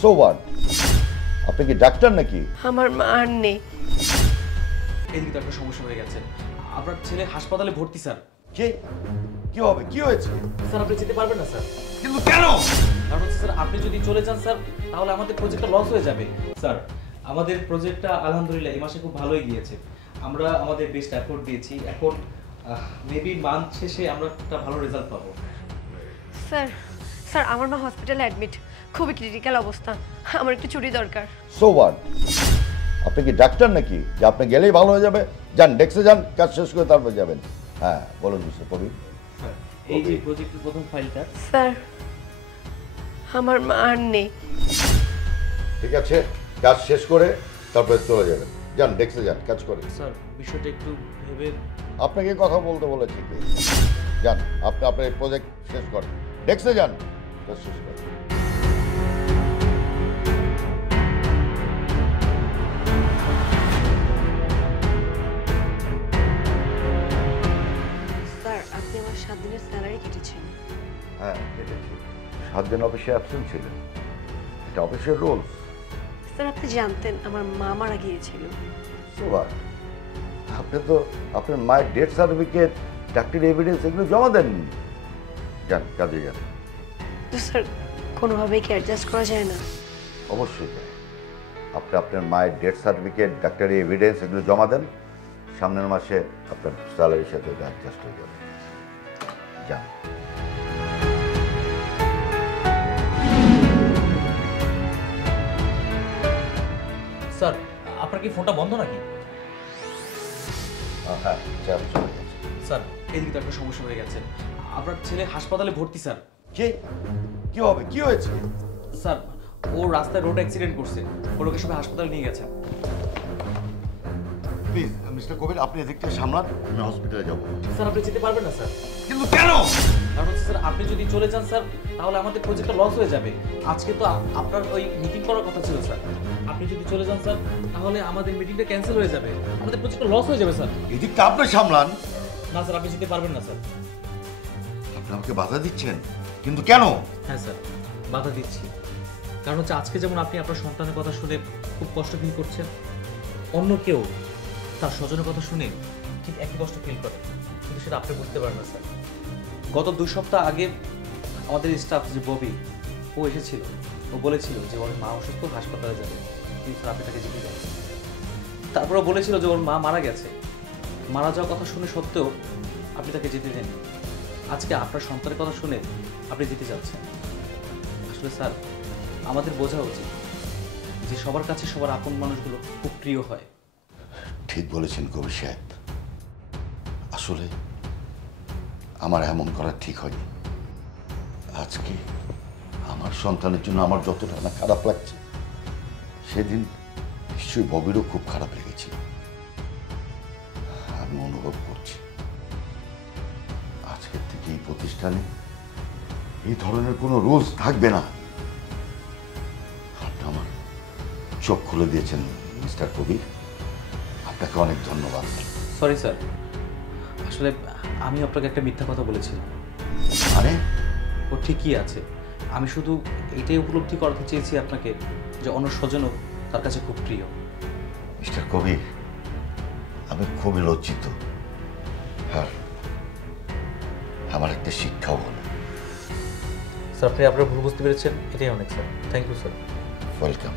So what? আপনি কি doctor নাকি? আমার মা আর নেই। এদিকে তো একটা সমস্যা হয়ে গেছে। আপনার ছেলে হাসপাতালে ভর্তি স্যার। কি হবে? কি হয়েছে? স্যার আপনি যেতে পারবেন না স্যার। কিন্তু কেন? কারণ হচ্ছে স্যার আপনি যদি চলে যান স্যার তাহলে আমাদের প্রজেক্টটা লস হয়ে যাবে। স্যার আমাদের প্রজেক্টটা আলহামদুলিল্লাহ এই মাসে খুব ভালোই গিয়েছে। আমরা আমাদের বেস্ট এফোর্ট দিয়েছি। এখন মেবি মান্থ শেষে আমরা একটা ভালো রেজাল্ট পাবো। স্যার স্যার আমার মা হসপিটালে অ্যাডমিট, খুবই ক্রিটিক্যাল অবস্থা। আমার একটু ছুটি দরকার। So what? আপনি কি ডাক্তার নাকি যে আপনি গেলেই ভালো হয়ে যাবে? যান, ডেস্কে যান, কাজ শেষ করে তারপর যাবেন। হ্যাঁ বলুন মিস্টার কবির। স্যার এই যে প্রজেক্টের প্রথম ফাইলটা। স্যার আমার মা আর নেই। ঠিক আছে, কাজ শেষ করে তারপরে চলে যাবেন। যান, ডেস্কে যান, কাজ করে। স্যার বিষয়টা একটু ভেবে। আপনাকে কথা বলতে বলেছি কি? যান, আপনি আপনার প্রজেক্ট শেষ করেন, ডেস্কে যান, কাজ শেষ করেন। স্যার আপনি আমার 7 দিনের স্যালারি কেটেছেন। হ্যাঁ কেটেছি। 7 দিন অফিসে অ্যাবসেন্ট ছিলেন, এটা অফিসের রুলস। স্যার আপনি জানতেন আমার মা মারা গিয়েছিল। So what? আপনি তো আপনার মায়ের ডেথ সার্টিফিকেট, ডাক্তারি এভিডেন্স এগুলো জমা দেননি। যান, কাজে যান। তো স্যার কোনোভাবেই কি অ্যাডজাস্ট করা যায় না? অবশ্যই যায়। আপনি আপনার মায়ের ডেথ সার্টিফিকেট, ডাক্তারি এভিডেন্স এগুলো জমা দেন, সামনের মাসে আপনার স্যালারির সাথে অ্যাডজাস্ট হয়ে যাবে। যান। স্যার আপনার কি ফোনটা বন্ধ নাকি? হ্যাঁ, চাপ চলে গেছে। স্যার এদিকে তো একটা সমস্যা হয়ে গেছে। আপনার ছেলে হাসপাতালে ভর্তি স্যার। কি হবে? কি হয়েছে? স্যার ও রাস্তায় রোড অ্যাক্সিডেন্ট করছে, ওকে সবাই হাসপাতালে নিয়ে গেছে। প্লিজ মিস্টার কবির, আপনি এদিক থেকে সামলান, আমি হসপিটালে যাবো। স্যার আপনি যেতে পারবেন না স্যার। কিন্তু কেন? কারণ হচ্ছে স্যার আপনি যদি চলে যান স্যার তাহলে আমাদের প্রজেক্টটা লস হয়ে যাবে। আজকে তো আপনার ওই মিটিং করার কথা ছিল স্যার। আপনি যদি চলে যান স্যার তাহলে আমাদের মিটিংটা ক্যান্সেল হয়ে যাবে, আমাদের প্রজেক্টটা লস হয়ে যাবে স্যার। এদিকটা আপনি সামলান। না স্যার আপনি যেতে পারবেন না স্যার। আপনি আমাকে বাধা দিচ্ছেন, কিন্তু কেন? হ্যাঁ স্যার বাধা দিচ্ছি, কারণ হচ্ছে আজকে যেমন আপনি আপনার সন্তানের কথা শুনে খুব কষ্ট ফিল করছেন, অন্য কেউ তার স্বজনের কথা শুনে ঠিক একই কষ্ট ফিল করে, কিন্তু সেটা আপনি বুঝতে পারেন না স্যার। গত 2 সপ্তাহ আগে আমাদের স্টাফ যে ববি, ও এসেছিল, ও বলেছিল যে ওর মা অসুস্থ, হাসপাতালে যাবে, কিন্তু স্যার আপনি তাকে যেতে যাচ্ছেন। তারপরে বলেছিল যে ওর মা মারা গেছে, মারা যাওয়ার কথা শুনে সত্ত্বেও আপনি তাকে যেতে দেন। আজকে আপনার সন্তানের কথা শুনে আপনি যেতে যাচ্ছেন। আসলে স্যার আমাদের বোঝা উচিত যে সবার কাছে সবার আপন মানুষগুলো খুব প্রিয় হয়। ঠিক বলেছেন কবির সাহেব, আসলে আমার এমন করা ঠিক হয়নি। আজকে আমার সন্তানের জন্য আমার যতটা না খারাপ লাগছে, সেদিন নিশ্চয়ই ববিরও খুব খারাপ লেগেছিল। আমি অনুভব করছি আজকের থেকে এই প্রতিষ্ঠানে এই ধরনের কোনো রুলস থাকবে না। আপনি আমার চোখ খুলে দিয়েছেন মিস্টার কবির, আপনাকে অনেক ধন্যবাদ। সরি স্যার, আসলে আমি আপনাকে একটা মিথ্যা কথা বলেছিলাম। মানে? ও ঠিকই আছে, আমি শুধু এটাই উপলব্ধি করাতে চেয়েছি আপনাকে যে অন্য স্বজনও তার কাছে খুব প্রিয়। মিস্টার কবির, আমি খুবই লজ্জিত। আর আমার একটা শিক্ষাও হলো। স্যার আপনি আপনার ভুল বুঝতে পেরেছেন, এটাই অনেক sir. Thank you sir. Welcome.